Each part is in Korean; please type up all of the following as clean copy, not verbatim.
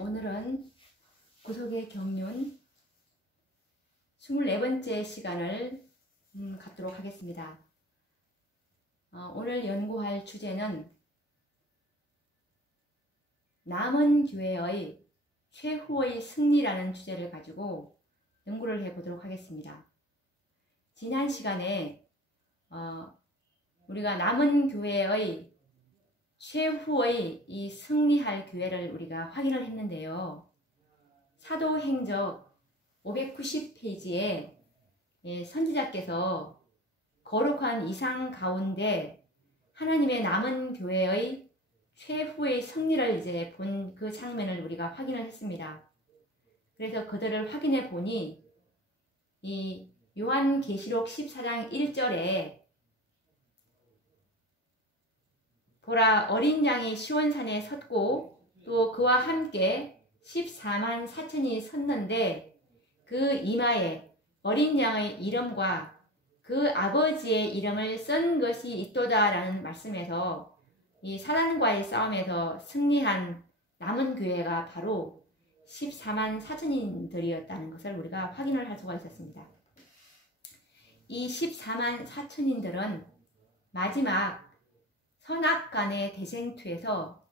오늘은 구속의 경륜 24번째 시간을 갖도록 하겠습니다. 오늘 연구할 주제는 남은 교회의 최후의 승리라는 주제를 가지고 연구를 해보도록 하겠습니다. 지난 시간에 우리가 남은 교회의 최후의 이 승리할 교회를 우리가 확인을 했는데요. 사도행적 590페이지에 선지자께서 거룩한 이상 가운데 하나님의 남은 교회의 최후의 승리를 이제 본 그 장면을 우리가 확인을 했습니다. 그래서 그들을 확인해 보니 이 요한계시록 14장 1절에 보라, 어린 양이 시온산에 섰고 또 그와 함께 14만 4천이 섰는데 그 이마에 어린 양의 이름과 그 아버지의 이름을 쓴 것이 있도다 라는 말씀에서 이 사단과의 싸움에서 승리한 남은 교회가 바로 14만 4천인들이었다는 것을 우리가 확인을 할 수가 있었습니다. 이 14만 4천인들은 마지막 선악간의 대쟁투에서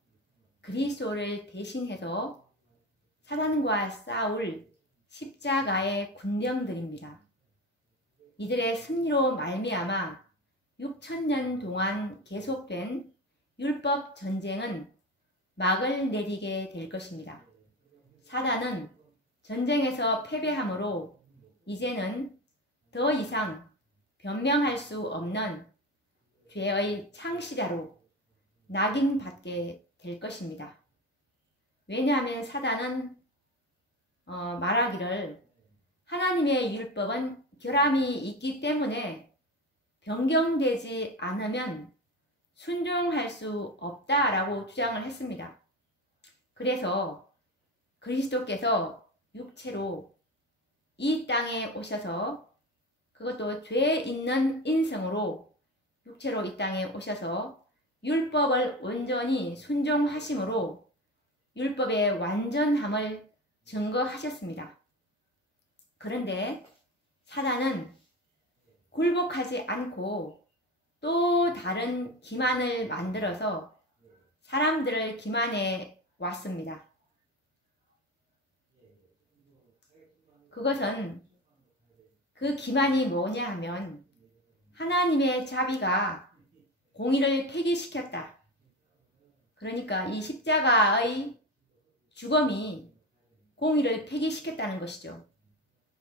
그리스도를 대신해서 사단과 싸울 십자가의 군병들입니다. 이들의 승리로 말미암아 6천년 동안 계속된 율법 전쟁은 막을 내리게 될 것입니다. 사단은 전쟁에서 패배함으로 이제는 더 이상 변명할 수 없는 죄의 창시자로 낙인받게 될 것입니다. 왜냐하면 사단은 말하기를 하나님의 율법은 결함이 있기 때문에 변경되지 않으면 순종할 수 없다라고 주장을 했습니다. 그래서 그리스도께서 육체로 이 땅에 오셔서 그것도 죄 있는 인성으로 육체로 이 땅에 오셔서 율법을 온전히 순종하심으로 율법의 완전함을 증거하셨습니다. 그런데 사단은 굴복하지 않고 또 다른 기만을 만들어서 사람들을 기만해 왔습니다. 그것은 그 기만이 뭐냐 하면 하나님의 자비가 공의를 폐기시켰다. 그러니까 이 십자가의 죽음이 공의를 폐기시켰다는 것이죠.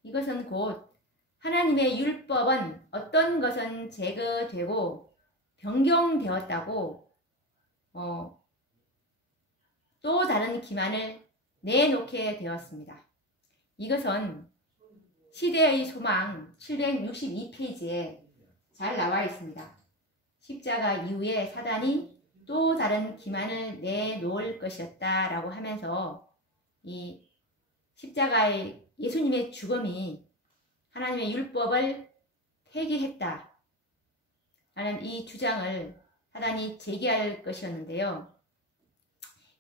이것은 곧 하나님의 율법은 어떤 것은 제거되고 변경되었다고 또 다른 기만을 내놓게 되었습니다. 이것은 시대의 소망 762페이지에 잘 나와 있습니다. 십자가 이후에 사단이 또 다른 기만을 내놓을 것이었다 라고 하면서 이 십자가의 예수님의 죽음이 하나님의 율법을 폐기했다 라는 이 주장을 사단이 제기할 것이었는데요.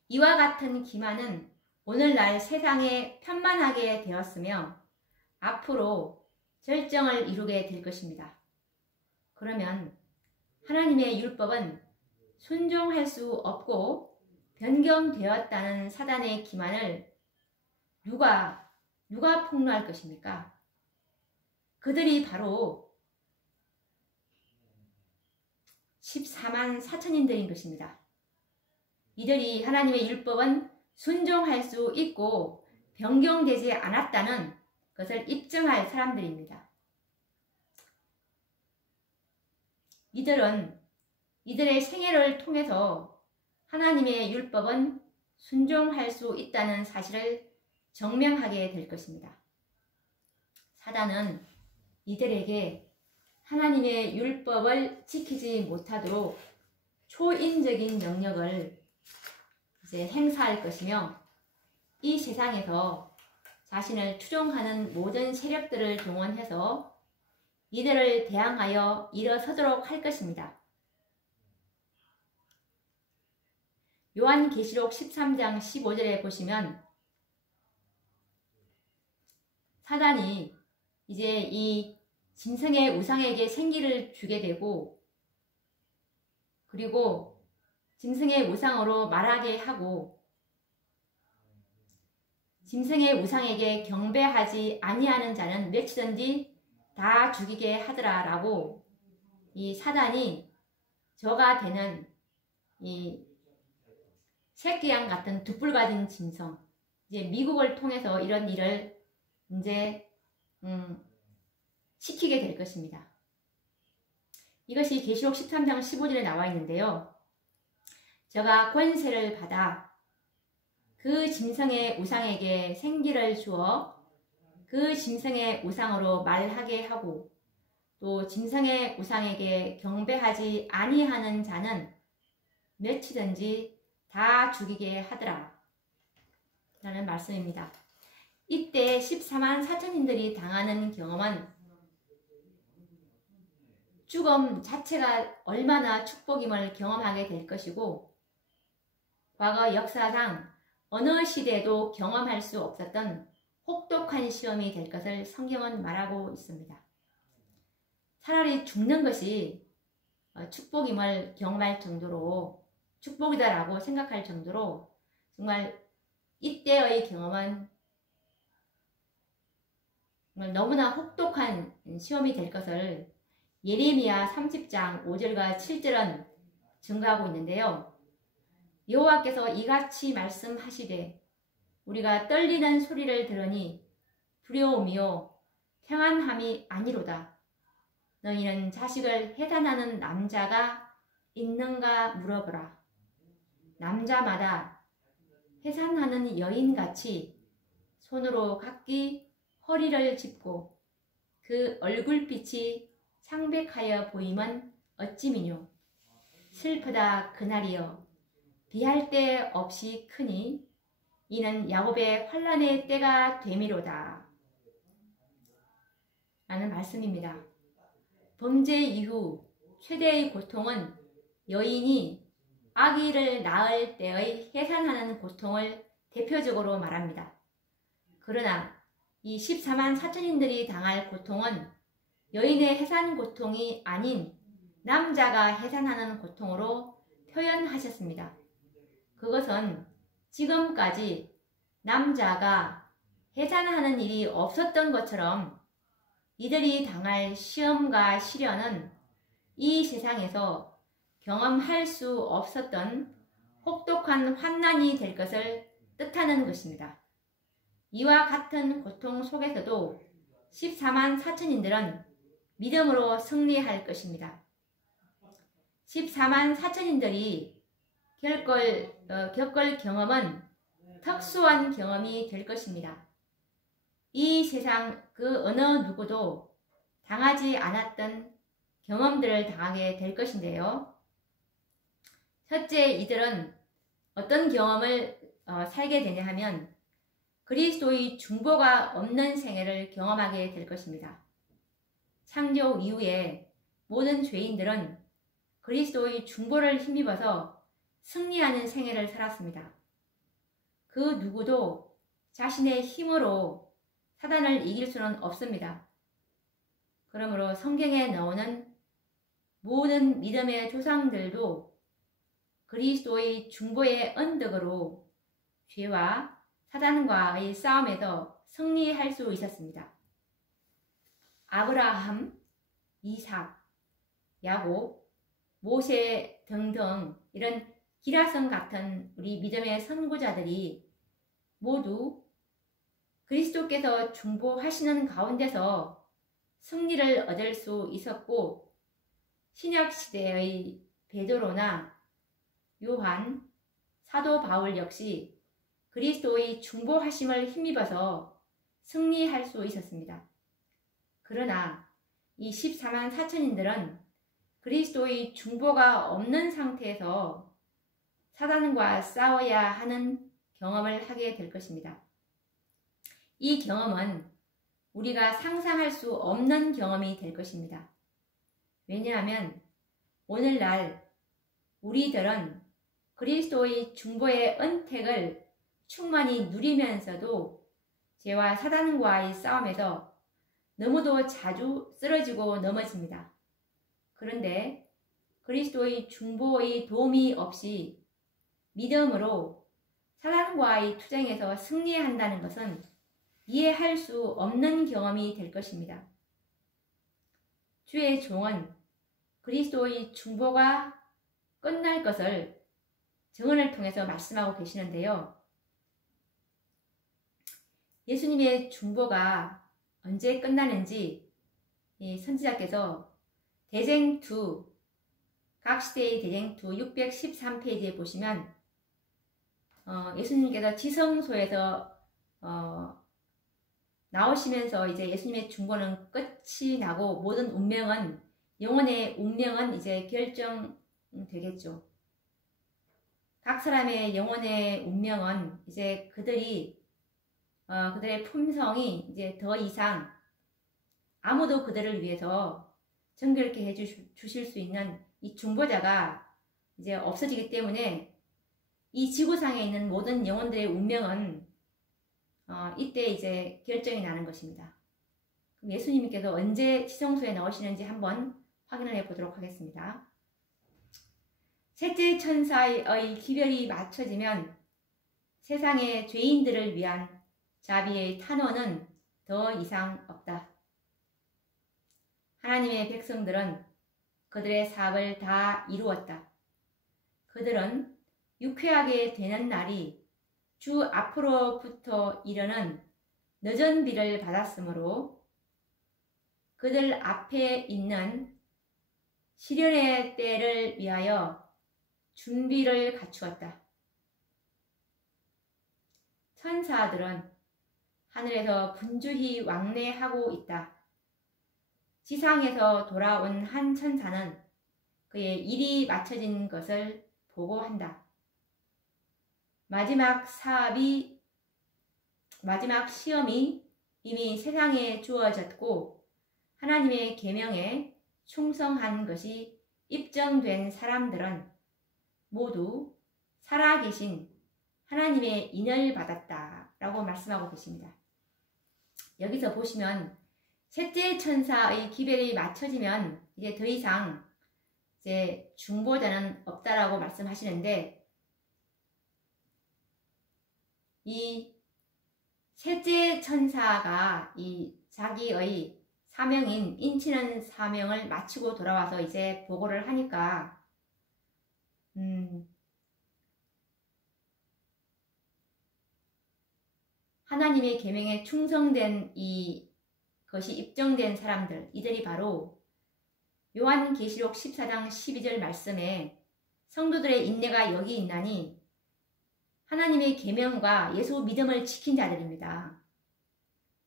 이와 같은 기만은 오늘날 세상에 편만하게 되었으며 앞으로 절정을 이루게 될 것입니다. 그러면 하나님의 율법은 순종할 수 없고 변경되었다는 사단의 기만을 누가 폭로할 것입니까? 그들이 바로 14만 4천인들인 것입니다. 이들이 하나님의 율법은 순종할 수 있고 변경되지 않았다는 것을 입증할 사람들입니다. 이들은 이들의 생애를 통해서 하나님의 율법은 순종할 수 있다는 사실을 증명하게 될 것입니다. 사단은 이들에게 하나님의 율법을 지키지 못하도록 초인적인 영역을 이제 행사할 것이며 이 세상에서 자신을 추종하는 모든 세력들을 동원해서 이들을 대항하여 일어서도록 할 것입니다. 요한계시록 13장 15절에 보시면 사단이 이제 이 짐승의 우상에게 생기를 주게 되고, 그리고 짐승의 우상으로 말하게 하고, 짐승의 우상에게 경배하지 아니하는 자는 맺히든지 다 죽이게 하더라 라고 이 사단이 저가 되는 이 새끼양 같은 두 뿔 가진 짐승, 이제 미국을 통해서 이런 일을 이제 시키게 될 것입니다. 이것이 계시록 13장 15절에 나와 있는데요. 저가 권세를 받아 그 짐승의 우상에게 생기를 주어 그 짐승의 우상으로 말하게 하고 또 짐승의 우상에게 경배하지 아니하는 자는 맺히든지 다 죽이게 하더라 라는 말씀입니다. 이때 14만 4천인들이 당하는 경험은 죽음 자체가 얼마나 축복임을 경험하게 될 것이고, 과거 역사상 어느 시대에도 경험할 수 없었던 혹독한 시험이 될 것을 성경은 말하고 있습니다. 차라리 죽는 것이 축복임을 경험할 정도로, 축복이다라고 생각할 정도로 정말 이때의 경험은 정말 너무나 혹독한 시험이 될 것을 예레미야 30장 5절과 7절은 증거하고 있는데요. 여호와께서 이같이 말씀하시되 우리가 떨리는 소리를 들으니 두려움이요 평안함이 아니로다. 너희는 자식을 해산하는 남자가 있는가 물어보라. 남자마다 해산하는 여인같이 손으로 각기 허리를 짚고 그 얼굴빛이 창백하여 보임은 어찌미뇨. 슬프다 그날이여 비할 데 없이 크니 이는 야곱의 환난의 때가 되미로다 라는 말씀입니다. 범죄 이후 최대의 고통은 여인이 아기를 낳을 때의 해산하는 고통을 대표적으로 말합니다. 그러나 이 14만 4천인들이 당할 고통은 여인의 해산 고통이 아닌 남자가 해산하는 고통으로 표현하셨습니다. 그것은 지금까지 남자가 해산하는 일이 없었던 것처럼 이들이 당할 시험과 시련은 이 세상에서 경험할 수 없었던 혹독한 환난이 될 것을 뜻하는 것입니다. 이와 같은 고통 속에서도 14만 4천인들은 믿음으로 승리할 것입니다. 14만 4천인들이 겪을 경험은 특수한 경험이 될 것입니다. 이 세상 그 어느 누구도 당하지 않았던 경험들을 당하게 될 것인데요. 첫째, 이들은 어떤 경험을 살게 되냐 하면 그리스도의 중보가 없는 생애를 경험하게 될 것입니다. 창조 이후에 모든 죄인들은 그리스도의 중보를 힘입어서 승리하는 생애를 살았습니다. 그 누구도 자신의 힘으로 사단을 이길 수는 없습니다. 그러므로 성경에 나오는 모든 믿음의 조상들도 그리스도의 중보의 언덕으로 죄와 사단과의 싸움에서 승리할 수 있었습니다. 아브라함, 이삭, 야곱, 모세 등등 이런 기라성 같은 우리 믿음의 선구자들이 모두 그리스도께서 중보하시는 가운데서 승리를 얻을 수 있었고, 신약시대의 베드로나 요한, 사도 바울 역시 그리스도의 중보하심을 힘입어서 승리할 수 있었습니다. 그러나 이 14만 4천인들은 그리스도의 중보가 없는 상태에서 사단과 싸워야 하는 경험을 하게 될 것입니다. 이 경험은 우리가 상상할 수 없는 경험이 될 것입니다. 왜냐하면 오늘날 우리들은 그리스도의 중보의 은택을 충만히 누리면서도 죄와 사단과의 싸움에서 너무도 자주 쓰러지고 넘어집니다. 그런데 그리스도의 중보의 도움이 없이 믿음으로 사단과의 투쟁에서 승리한다는 것은 이해할 수 없는 경험이 될 것입니다. 주의 종은 그리스도의 중보가 끝날 것을 증언을 통해서 말씀하고 계시는데요. 예수님의 중보가 언제 끝나는지 선지자께서 대쟁2, 각시대의 대쟁2 613페이지에 보시면 예수님께서 지성소에서 나오시면서 이제 예수님의 중보는 끝이 나고 모든 운명은, 영혼의 운명은 이제 결정되겠죠. 각 사람의 영혼의 운명은 이제 그들의 품성이 이제 더 이상 아무도 그들을 위해서 정결케 해 주실 수 있는 이 중보자가 이제 없어지기 때문에 이 지구상에 있는 모든 영혼들의 운명은 이때 이제 결정이 나는 것입니다. 그럼 예수님께서 언제 지성소에 나오시는지 한번 확인을 해 보도록 하겠습니다. 셋째 천사의 기별이 맞춰지면 세상의 죄인들을 위한 자비의 탄원은 더 이상 없다. 하나님의 백성들은 그들의 사업을 다 이루었다. 그들은 유쾌하게 되는 날이 주 앞으로부터 이르는 늦은 비를 받았으므로 그들 앞에 있는 시련의 때를 위하여 준비를 갖추었다. 천사들은 하늘에서 분주히 왕래하고 있다. 지상에서 돌아온 한 천사는 그의 일이 마쳐진 것을 보고한다. 마지막 시험이 이미 세상에 주어졌고 하나님의 계명에 충성한 것이 입증된 사람들은 모두 살아계신 하나님의 인을 받았다 라고 말씀하고 계십니다. 여기서 보시면 셋째 천사의 기별이 맞춰지면 이제 더 이상 이제 중보자는 없다라고 말씀하시는데, 이 셋째 천사가 이 자기의 사명인 인치는 사명을 마치고 돌아와서 이제 보고를 하니까 하나님의 계명에 충성된 것이 입증된 사람들, 이들이 바로 요한계시록 14장 12절 말씀에 성도들의 인내가 여기 있나니 하나님의 계명과 예수 믿음을 지킨 자들입니다.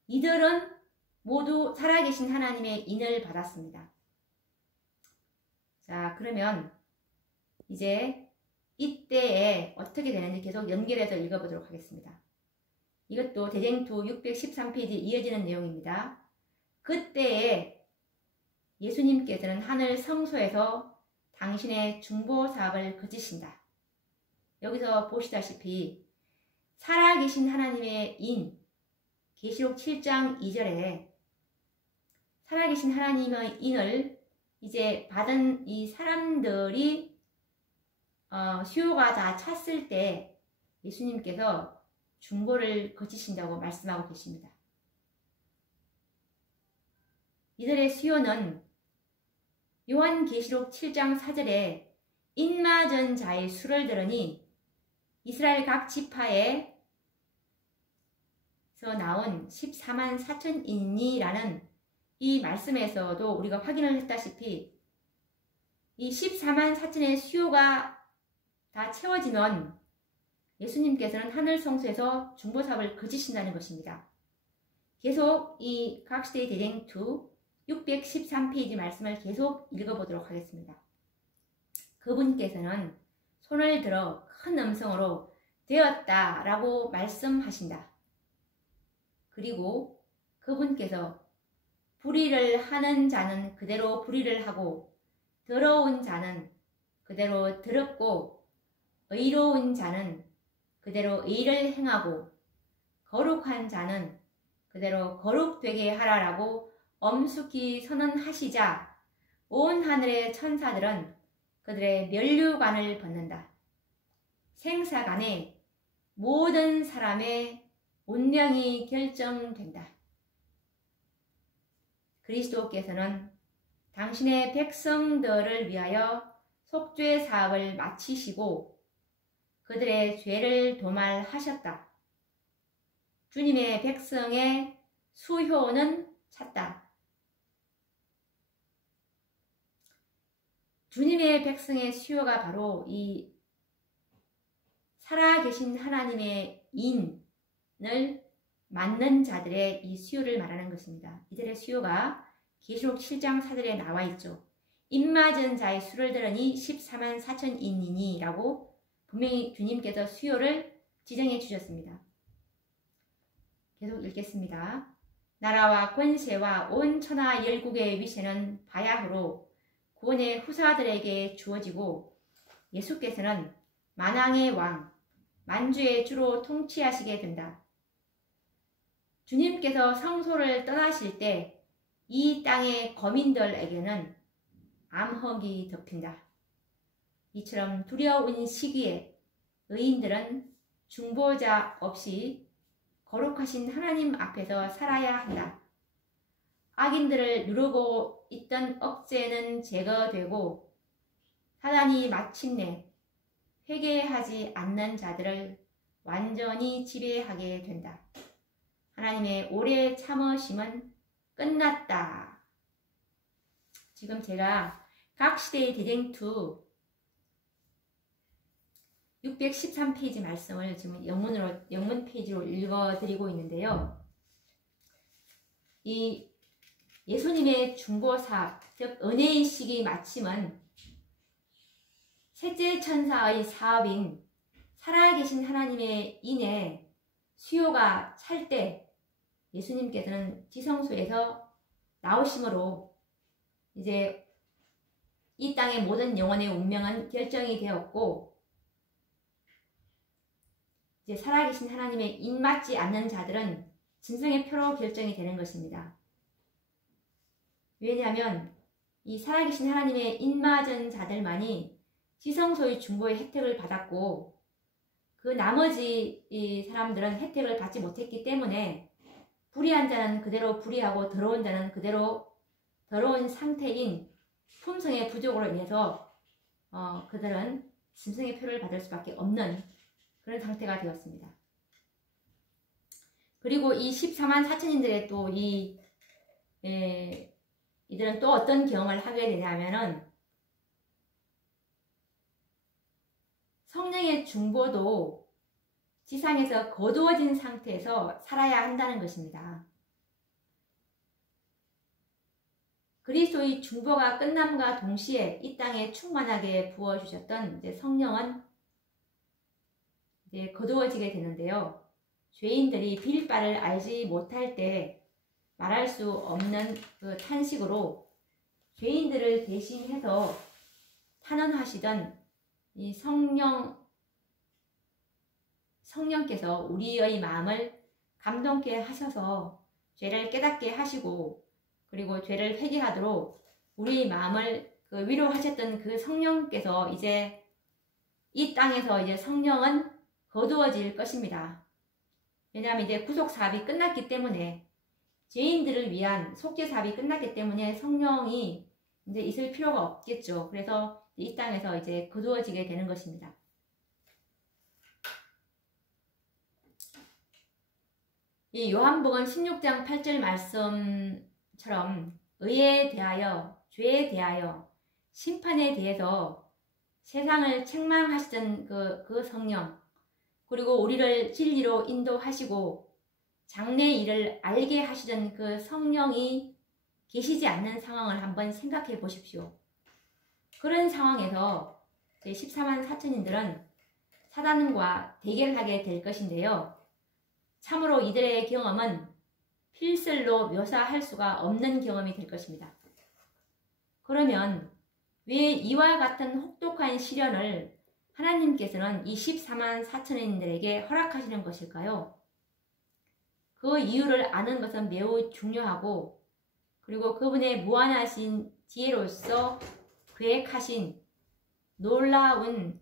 이들은 모두 살아계신 하나님의 인을 받았습니다. 자, 그러면 이제 이때에 어떻게 되는지 계속 연결해서 읽어보도록 하겠습니다. 이것도 대쟁2 613페이지 이어지는 내용입니다. 그때에 예수님께서는 하늘 성소에서 당신의 중보 사업을 그치신다. 여기서 보시다시피 살아계신 하나님의 인, 계시록 7장 2절에 살아계신 하나님의 인을 이제 받은 이 사람들이 수요가 다 찼을 때 예수님께서 중보를 거치신다고 말씀하고 계십니다. 이들의 수요는 요한계시록 7장 4절에 인마전 자의 수를 들으니 이스라엘 각 지파에서 나온 14만 4천인이라는 이 말씀에서도 우리가 확인을 했다시피 이 14만 4천의 수요가 다 채워지면 예수님께서는 하늘 성소에서 중보 사업을 그치신다는 것입니다. 계속 이 각시대의 대쟁2 613페이지 말씀을 계속 읽어보도록 하겠습니다. 그분께서는 손을 들어 큰 음성으로 되었다 라고 말씀하신다. 그리고 그분께서 불의를 하는 자는 그대로 불의를 하고 더러운 자는 그대로 더럽고 의로운 자는 그대로 의를 행하고 거룩한 자는 그대로 거룩되게 하라라고 엄숙히 선언하시자 온 하늘의 천사들은 그들의 면류관을 벗는다. 생사간에 모든 사람의 운명이 결정된다. 그리스도께서는 당신의 백성들을 위하여 속죄 사업을 마치시고 그들의 죄를 도말하셨다. 주님의 백성의 수효는 찼다. 주님의 백성의 수요가 바로 이 살아계신 하나님의 인을 맞는 자들의 이 수요를 말하는 것입니다. 이들의 수요가 계시록 7장 4절에 나와 있죠. 입맞은 자의 수를 들으니 14만 4천인이니 라고 분명히 주님께서 수요를 지정해 주셨습니다. 계속 읽겠습니다. 나라와 권세와 온 천하 열국의 위세는 바야흐로 구원의 후사들에게 주어지고 예수께서는 만왕의 왕, 만주의 주로 통치하시게 된다. 주님께서 성소를 떠나실 때 이 땅의 거민들에게는 암흑이 덮인다. 이처럼 두려운 시기에 의인들은 중보자 없이 거룩하신 하나님 앞에서 살아야 한다. 악인들을 누르고 있던 억제는 제거되고 사단이 마침내 회개하지 않는 자들을 완전히 지배하게 된다. 하나님의 오래 참으심은 끝났다. 지금 제가 각 시대의 대쟁투 613페이지 말씀을 지금 영문 페이지로 읽어드리고 있는데요. 이 예수님의 중보사업, 즉 은혜의 시기 마침은 셋째 천사의 사업인 살아계신 하나님의 인의 수요가 찰 때 예수님께서는 지성소에서 나오심으로 이제 이 땅의 모든 영혼의 운명은 결정이 되었고 이제 살아계신 하나님의 입맞지 않는 자들은 짐승의 표로 결정이 되는 것입니다. 왜냐하면 이 살아계신 하나님의 입맞은 자들만이 지성소의 중보의 혜택을 받았고 그 나머지 이 사람들은 혜택을 받지 못했기 때문에 불의한 자는 그대로 불의하고 더러운 자는 그대로 더러운 상태인 품성의 부족으로 인해서 그들은 짐승의 표를 받을 수밖에 없는 그런 상태가 되었습니다. 그리고 이 14만 4천인들의 또 이들은 또 어떤 경험을 하게 되냐면은 성령의 중보도 지상에서 거두어진 상태에서 살아야 한다는 것입니다. 그리스도의 중보가 끝남과 동시에 이 땅에 충만하게 부어주셨던 이제 성령은 이제 거두어지게 되는데요. 죄인들이 빌 바를 알지 못할 때 말할 수 없는 그 탄식으로 죄인들을 대신해서 탄원하시던 이 성령께서 우리의 마음을 감동케 하셔서 죄를 깨닫게 하시고 그리고 죄를 회개하도록 우리의 마음을 위로하셨던 그 성령께서 이제 이 땅에서 이제 성령은 거두어질 것입니다. 왜냐하면 이제 구속 사업이 끝났기 때문에 죄인들을 위한 속죄 사업이 끝났기 때문에 성령이 이제 있을 필요가 없겠죠. 그래서 이 땅에서 이제 거두어지게 되는 것입니다. 이 요한복음 16장 8절 말씀처럼 의에 대하여, 죄에 대하여, 심판에 대해서 세상을 책망하시던 그 성령, 그리고 우리를 진리로 인도하시고 장래의 일을 알게 하시던 그 성령이 계시지 않는 상황을 한번 생각해 보십시오. 그런 상황에서 14만 4천인들은 사단과 대결하게 될 것인데요. 참으로 이들의 경험은 필설로 묘사할 수가 없는 경험이 될 것입니다. 그러면 왜 이와 같은 혹독한 시련을 하나님께서는 이 14만 4천인들에게 허락하시는 것일까요? 그 이유를 아는 것은 매우 중요하고, 그리고 그분의 무한하신 지혜로서 계획하신 놀라운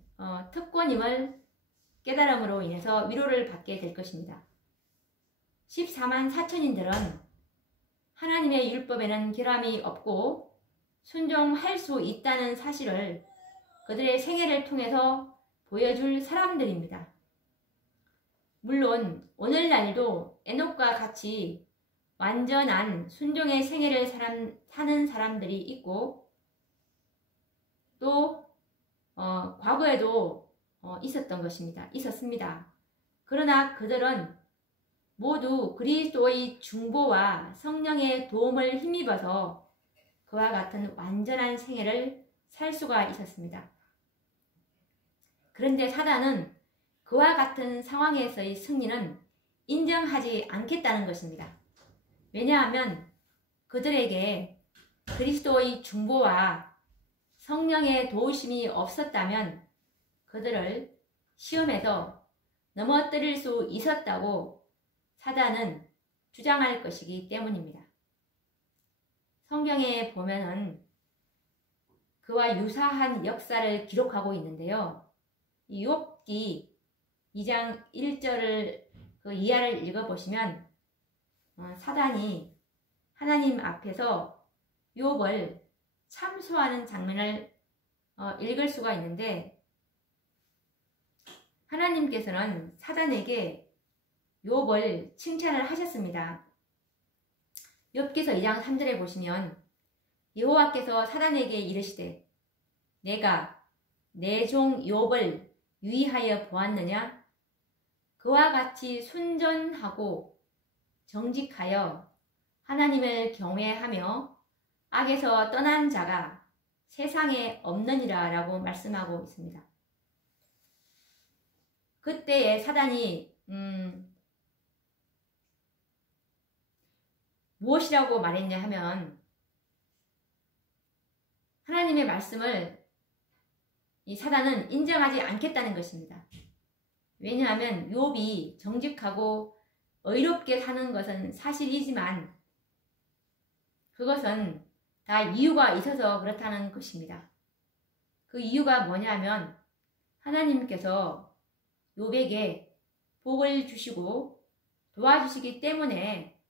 특권임을 깨달음으로 인해서 위로를 받게 될 것입니다. 14만 4천인들은 하나님의 율법에는 결함이 없고 순종할 수 있다는 사실을 그들의 생애를 통해서 보여줄 사람들입니다. 물론 오늘날도 에녹과 같이 완전한 순종의 생애를 사는 사람들이 있고, 또 과거에도 있었습니다. 그러나 그들은 모두 그리스도의 중보와 성령의 도움을 힘입어서 그와 같은 완전한 생애를 살 수가 있었습니다. 그런데 사단은 그와 같은 상황에서의 승리는 인정하지 않겠다는 것입니다. 왜냐하면 그들에게 그리스도의 중보와 성령의 도우심이 없었다면 그들을 시험에서 넘어뜨릴 수 있었다고 사단은 주장할 것이기 때문입니다. 성경에 보면은 그와 유사한 역사를 기록하고 있는데요. 이 욥기 2장 1절을 그 이하를 읽어보시면 사단이 하나님 앞에서 욥을 참소하는 장면을 읽을 수가 있는데, 하나님께서는 사단에게 욥을 칭찬을 하셨습니다. 욥기서 2장 3절에 보시면 여호와께서 사단에게 이르시되 내가 내 종 욥을 유의하여 보았느냐? 그와 같이 순전하고 정직하여 하나님을 경외하며 악에서 떠난 자가 세상에 없느니라 라고 말씀하고 있습니다. 그때에 사단이 무엇이라고 말했냐 하면, 하나님의 말씀을 이 사단은 인정하지 않겠다는 것입니다. 왜냐하면 욥이 정직하고 의롭게 사는 것은 사실이지만 그것은 다 이유가 있어서 그렇다는 것입니다. 그 이유가 뭐냐면 하나님께서 욥에게 복을 주시고 도와주시기 때문에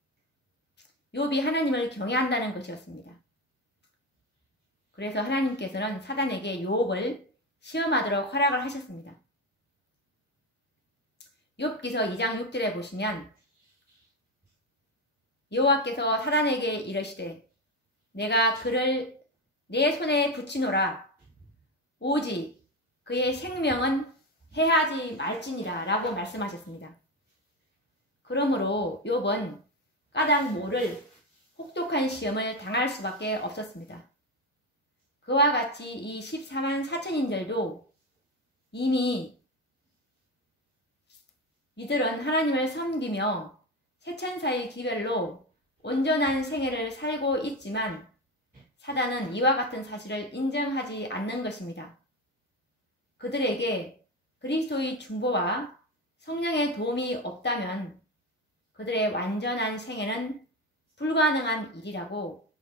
욥이 하나님을 경외한다는 것이었습니다. 그래서 하나님께서는 사단에게 욥을 시험하도록 허락을 하셨습니다. 욥기서 2장 6절에 보시면 여호와께서 사단에게 이르시되 내가 그를 내 손에 붙이노라 오직 그의 생명은 해하지 말지니라 라고 말씀하셨습니다. 그러므로 욥은 까닭 모를 혹독한 시험을 당할 수밖에 없었습니다. 그와 같이 이 14만 4천인들도 이미 이들은 하나님을 섬기며 세천사의 기별로 온전한 생애를 살고 있지만 사단은 이와 같은 사실을 인정하지 않는 것입니다. 그들에게 그리스도의 중보와 성령의 도움이 없다면 그들의 완전한 생애는 불가능한 일이라고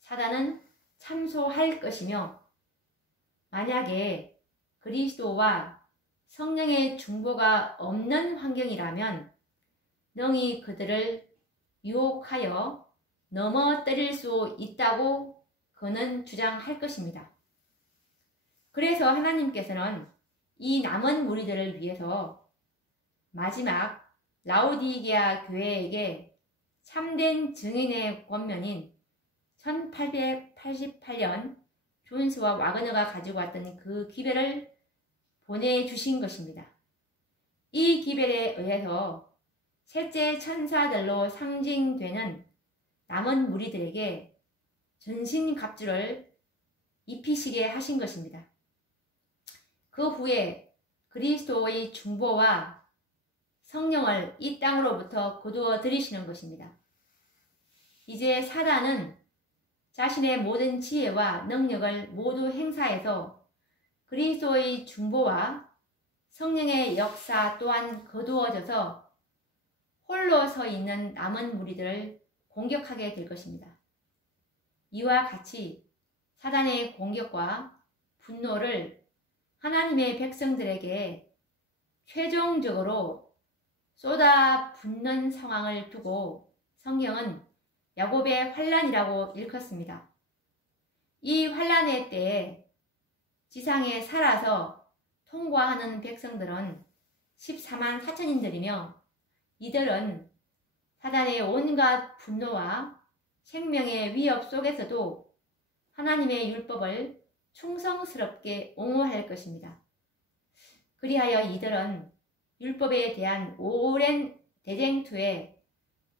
사단은 참소할 것이며, 만약에 그리스도와 성령의 중보가 없는 환경이라면 능히 그들을 유혹하여 넘어뜨릴 수 있다고 그는 주장할 것입니다. 그래서 하나님께서는 이 남은 무리들을 위해서 마지막 라오디게아 교회에게 참된 증인의 권면인 1888년 존스와 와그너가 가지고 왔던 그 기별을 보내주신 것입니다. 이 기별에 의해서 셋째 천사들로 상징되는 남은 무리들에게 전신갑주를 입히시게 하신 것입니다. 그 후에 그리스도의 중보와 성령을 이 땅으로부터 거두어 들이시는 것입니다. 이제 사단은 자신의 모든 지혜와 능력을 모두 행사해서 그리스도의 중보와 성령의 역사 또한 거두어져서 홀로 서 있는 남은 무리들을 공격하게 될 것입니다. 이와 같이 사단의 공격과 분노를 하나님의 백성들에게 최종적으로 쏟아붓는 상황을 두고 성경은 야곱의 환란이라고 일컫습니다. 이 환란의 때에 지상에 살아서 통과하는 백성들은 14만 4천인들이며 이들은 사단의 온갖 분노와 생명의 위협 속에서도 하나님의 율법을 충성스럽게 옹호할 것입니다. 그리하여 이들은 율법에 대한 오랜 대쟁투의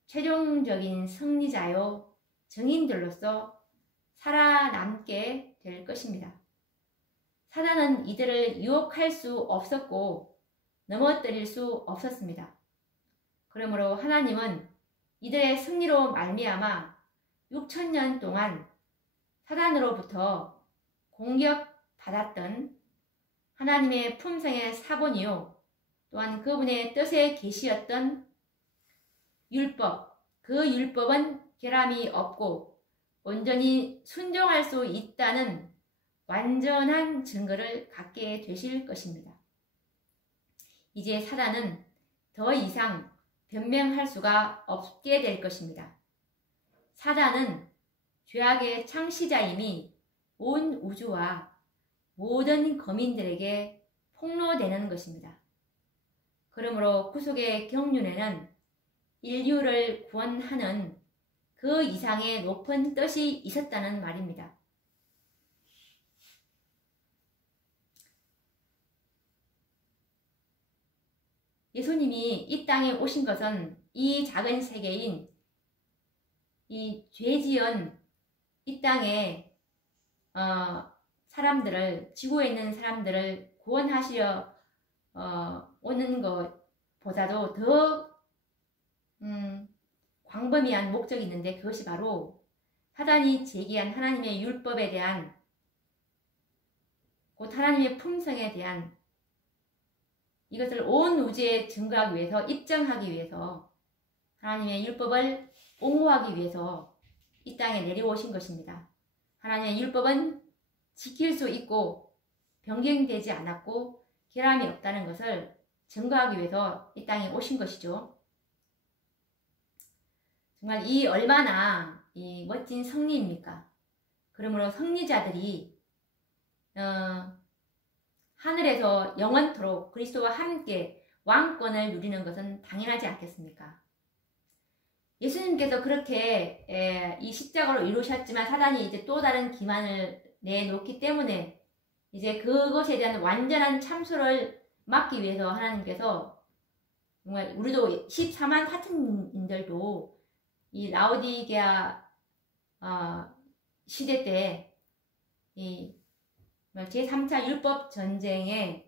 최종적인 승리자요 증인들로서 살아남게 될 것입니다. 사단은 이들을 유혹할 수 없었고 넘어뜨릴 수 없었습니다. 그러므로 하나님은 이들의 승리로 말미암아 6천년 동안 사단으로부터 공격받았던 하나님의 품성의 사본이요 또한 그분의 뜻의 계시였던 율법, 그 율법은 결함이 없고 온전히 순종할 수 있다는 완전한 증거를 갖게 되실 것입니다. 이제 사단은 더 이상 변명할 수가 없게 될 것입니다. 사단은 죄악의 창시자임이 온 우주와 모든 거민들에게 폭로되는 것입니다. 그러므로 구속의 경륜에는 인류를 구원하는 그 이상의 높은 뜻이 있었다는 말입니다. 예수님이 이 땅에 오신 것은 이 작은 세계인 이 죄지은 이 땅에 사람들을, 지구에 있는 사람들을 구원하시려 오는 것보다도 더 광범위한 목적이 있는데 그것이 바로 사단이 제기한 하나님의 율법에 대한 곧 하나님의 품성에 대한 이것을 온 우주에 증거하기 위해서, 입증하기 위해서 하나님의 율법을 옹호하기 위해서 이 땅에 내려오신 것입니다. 하나님의 율법은 지킬 수 있고 변경되지 않았고 결함이 없다는 것을 증거하기 위해서 이 땅에 오신 것이죠. 정말 이 얼마나 이 멋진 승리입니까? 그러므로 승리자들이 하늘에서 영원토록 그리스도와 함께 왕권을 누리는 것은 당연하지 않겠습니까? 예수님께서 그렇게 이 십자가로 이루셨지만 사단이 이제 또 다른 기만을 내놓기 때문에 이제 그것에 대한 완전한 참소를 막기 위해서 하나님께서 정말 우리도 14만 4천인들도 이 라오디게아 시대 때 이 제3차 율법 전쟁에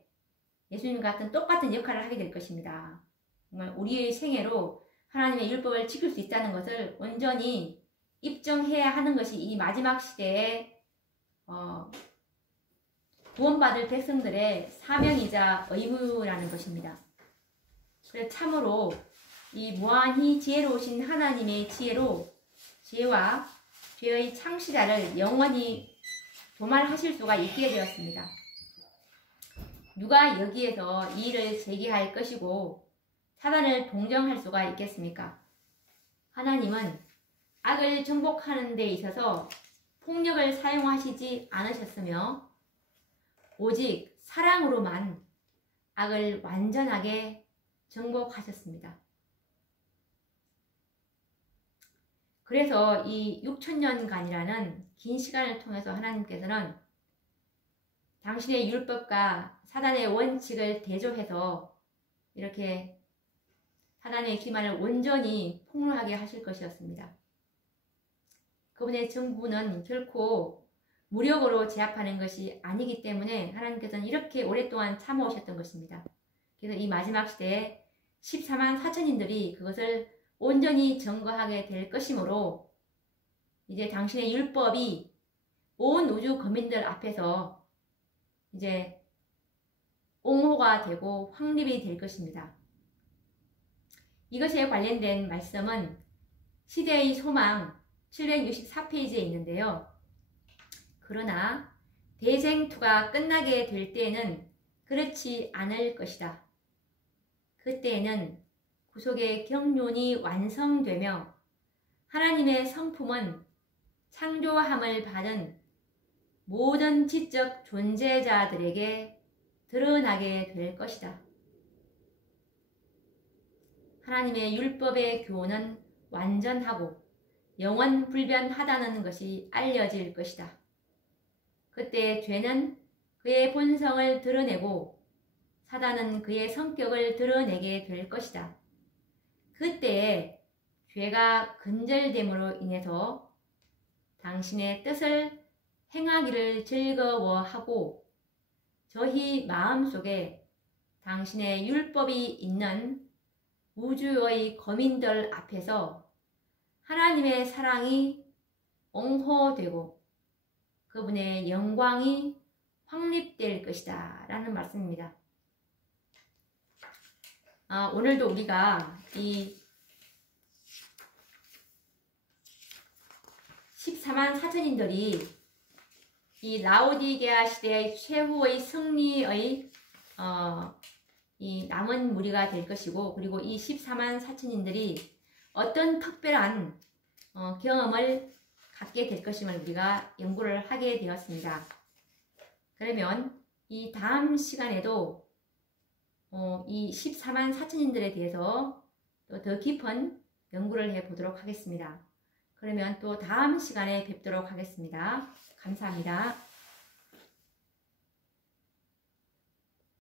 예수님 같은 똑같은 역할을 하게 될 것입니다. 정말 우리의 생애로 하나님의 율법을 지킬 수 있다는 것을 온전히 입증해야 하는 것이 이 마지막 시대에 구원받을 백성들의 사명이자 의무라는 것입니다. 그래서 참으로 이 무한히 지혜로우신 하나님의 지혜로 죄와 죄의 창시자를 영원히 도말하실 수가 있게 되었습니다. 누가 여기에서 이의를 제기할 것이고 사단을 동정할 수가 있겠습니까? 하나님은 악을 정복하는 데 있어서 폭력을 사용하시지 않으셨으며 오직 사랑으로만 악을 완전하게 정복하셨습니다. 그래서 이 6천년간이라는 긴 시간을 통해서 하나님께서는 당신의 율법과 사단의 원칙을 대조해서 이렇게 사단의 기만을 온전히 폭로하게 하실 것이었습니다. 그분의 정부는 결코 무력으로 제압하는 것이 아니기 때문에 하나님께서는 이렇게 오랫동안 참아오셨던 것입니다. 그래서 이 마지막 시대에 14만 4천인들이 그것을 온전히 증거하게 될 것이므로 이제 당신의 율법이 온 우주 거민들 앞에서 이제 옹호가 되고 확립이 될 것입니다. 이것에 관련된 말씀은 시대의 소망 764페이지에 있는데요. 그러나 대쟁투가 끝나게 될 때에는 그렇지 않을 것이다. 그때에는 구속의 경륜이 완성되며 하나님의 성품은 창조함을 받은 모든 지적 존재자들에게 드러나게 될 것이다. 하나님의 율법의 교훈은 완전하고 영원 불변하다는 것이 알려질 것이다. 그때 죄는 그의 본성을 드러내고 사단은 그의 성격을 드러내게 될 것이다. 그때에 죄가 근절됨으로 인해서 당신의 뜻을 행하기를 즐거워하고 저희 마음속에 당신의 율법이 있는 우주의 거민들 앞에서 하나님의 사랑이 옹호되고 그분의 영광이 확립될 것이다 라는 말씀입니다. 오늘도 우리가 이 14만 4천인들이 이 라오디게아 시대의 최후의 승리의 이 남은 무리가 될 것이고, 그리고 이 14만 4천인들이 어떤 특별한 경험을 갖게 될 것임을 우리가 연구를 하게 되었습니다. 그러면 이 다음 시간에도 이 14만 4천인들에 대해서 또 더 깊은 연구를 해보도록 하겠습니다. 그러면 또 다음 시간에 뵙도록 하겠습니다. 감사합니다.